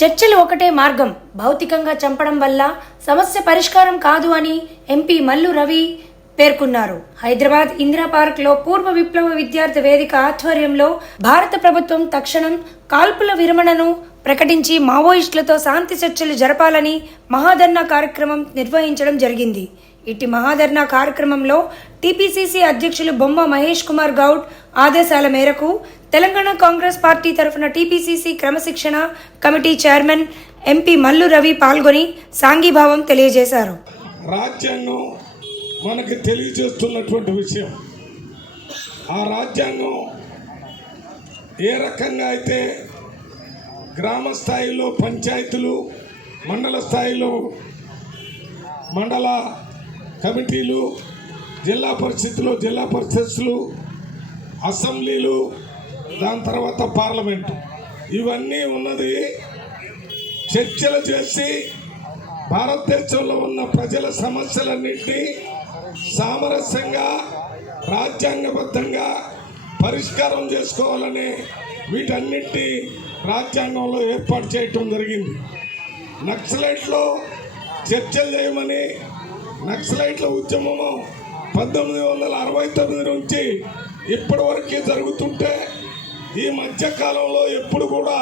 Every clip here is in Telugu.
చర్చలు ఒకటే మార్గం. భౌతికంగా చంపడం వల్ల సమస్య పరిష్కారం కాదు అని ఎంపీ మల్లు రవి పేర్కొన్నారు. హైదరాబాద్ ఇందిరా పార్క్లో పూర్వ విప్లవ విద్యార్థి వేదిక ఆధ్వర్యంలో భారత ప్రభుత్వం తక్షణం కాల్పుల విరమణను ప్రకటించి మావోయిస్టులతో శాంతి చర్చలు జరపాలని మహాధర్నా కార్యక్రమం నిర్వహించడం జరిగింది. ఇట్టి మహాధర్నా కార్యక్రమంలో టీపీసీసీ అధ్యక్షులు బొమ్మ మహేష్ కుమార్ గౌడ్ ఆదేశాల మేరకు తెలంగాణ కాంగ్రెస్ పార్టీ తరఫున టీపీసీసీ క్రమశిక్షణ committee chairman MP Mallu Ravi పాల్గొని సాంఘీభావం తెలియజేశారు. రాజ్యాంగం మనకి తెలియజేస్తున్నటువంటి విషయం. ఆ రాజ్యాంగం ఏ రకంగా అయితే గ్రామ స్థాయిలో పంచాయతీలు మండల స్థాయిలో మండల కమిటీలు జిల్లా పరిషత్తులు జిల్లా పరిషత్లు అసెంబ్లీలు దాని తర్వాత పార్లమెంట్. ఇవన్నీ ఉన్నది చర్చలు చేసి భారతదేశంలో ఉన్న ప్రజల సమస్యలన్నింటినీ సామరస్యంగా రాజ్యాంగబద్ధంగా పరిష్కారం చేసుకోవాలని వీటన్నింటి రాజ్యాంగంలో ఏర్పాటు చేయటం జరిగింది. నక్సలైట్లో చర్చలు చేయమని నక్సలైట్ల ఉద్యమము పంతొమ్మిది వందల అరవై తొమ్మిది నుంచి ఇప్పటి వరకు జరుగుతుంటే ఈ మధ్యకాలంలో ఎప్పుడు కూడా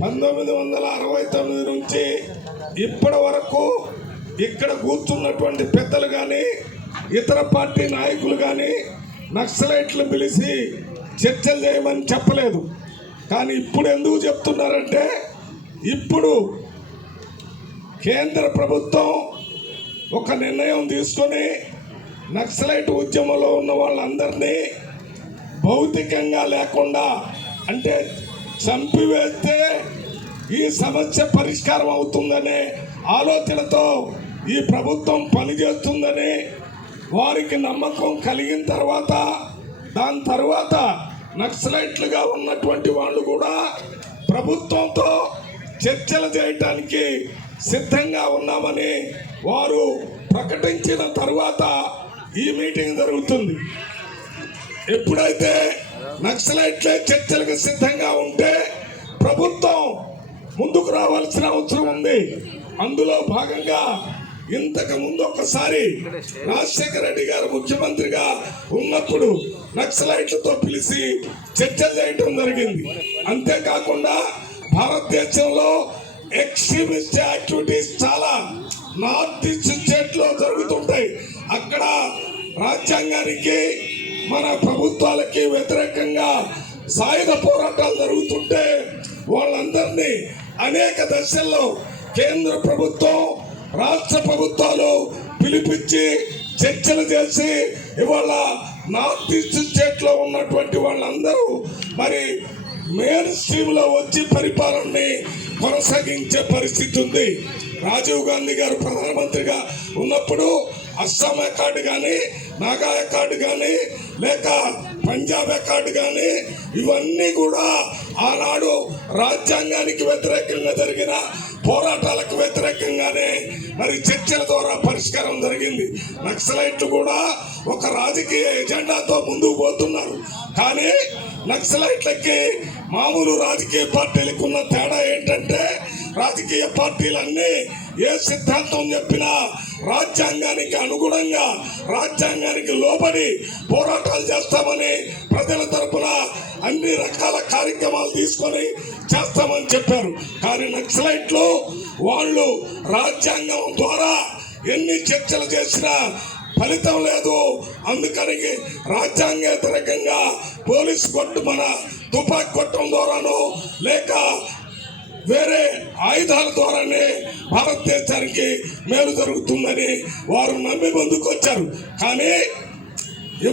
పంతొమ్మిది వందల అరవై తొమ్మిది నుంచి ఇప్పటి వరకు ఇక్కడ కూర్చున్నటువంటి పెద్దలు కానీ ఇతర పార్టీ నాయకులు కానీ నక్సలైట్లు పిలిచి చర్చలు చేయమని చెప్పలేదు. కానీ ఇప్పుడు ఎందుకు చెప్తున్నారంటే ఇప్పుడు కేంద్ర ప్రభుత్వం ఒక నిర్ణయం తీసుకొని నక్సలైట్ ఉద్యమంలో ఉన్న వాళ్ళందరినీ భౌతికంగా లేకుండా అంటే చంపివేస్తే ఈ సమస్య పరిష్కారం అవుతుందనే ఆలోచనతో ఈ ప్రభుత్వం పనిచేస్తుందని వారికి నమ్మకం కలిగిన తర్వాత దాని తర్వాత నక్సలైట్లుగా ఉన్నటువంటి వాళ్ళు కూడా ప్రభుత్వంతో చర్చలు చేయటానికి సిద్ధంగా ఉన్నామని వారు ప్రకటించిన తర్వాత ఈ మీటింగ్ జరుగుతుంది. ఎప్పుడైతే నక్సలైట్లే చర్చలకు సిద్ధంగా ఉంటే ప్రభుత్వం ముందుకు రావాల్సిన అవసరం ఉంది. అందులో భాగంగా ఇంతకు ముందు ఒకసారి రాజశేఖర రెడ్డి గారు ముఖ్యమంత్రిగా ఉన్నప్పుడు నక్సలైట్లతో పిలిచి చర్చలు చేయడం జరిగింది. అంతేకాకుండా భారతదేశంలో ఎక్స్ట్రీమిస్ట్ యాక్టివిటీస్ చాలా నార్త్ ఈస్ట్ అక్కడ రాజ్యాంగానికి మన ప్రభుత్వాలకి వ్యతిరేకంగా సాయుధ పోరాటాలు జరుగుతుంటే వాళ్ళందరినీ అనేక దశల్లో కేంద్ర ప్రభుత్వం రాష్ట్ర ప్రభుత్వాలు పిలిపించి చర్చలు చేసి ఇవాళ నార్త్ ఈస్ట్ స్టేట్లో ఉన్నటువంటి వాళ్ళందరూ మరి మెయిన్ స్ట్రీమ్లో వచ్చి పరిపాలనని కొనసాగించే పరిస్థితి ఉంది. రాజీవ్ గాంధీ గారు ప్రధానమంత్రిగా ఉన్నప్పుడు అస్సాం అకార్డు కానీ నాగా అకార్డు కానీ లేక పంజాబ్ అకార్డు కానీ ఇవన్నీ కూడా ఆనాడు రాజ్యాంగానికి వ్యతిరేకంగా జరిగిన పోరాటాలకు వ్యతిరేకంగానే మరి చర్చల ద్వారా పరిష్కారం జరిగింది. నక్సలైట్లు కూడా ఒక రాజకీయ ఎజెండాతో ముందుకు పోతున్నారు. కానీ నక్సలైట్లకి మామూలు రాజకీయ పార్టీలకు ఉన్న తేడా ఏంటంటే రాజకీయ పార్టీలన్నీ ఏ సిద్ధాంతం చెప్పినా రాజ్యాంగానికి అనుగుణంగా రాజ్యాంగానికి లోబడి పోరాటాలు చేస్తామని ప్రజల తరపున అన్ని రకాల కార్యక్రమాలు తీసుకొని చేస్తామని చెప్పారు. కానీ నక్సలైట్లు వాళ్ళు రాజ్యాంగం ద్వారా ఎన్ని చర్చలు చేసినా ఫలితం లేదు. అందుకని రాజ్యాంగేతరకంగా పోలీస్ కొట్టు మన తుపాకీ కొట్టడం ద్వారానో లేక వేరే ఆయుధాల ద్వారానే భారతదేశానికి మేలు జరుగుతుందని వారు నమ్మి ముందుకు వచ్చారు కానీ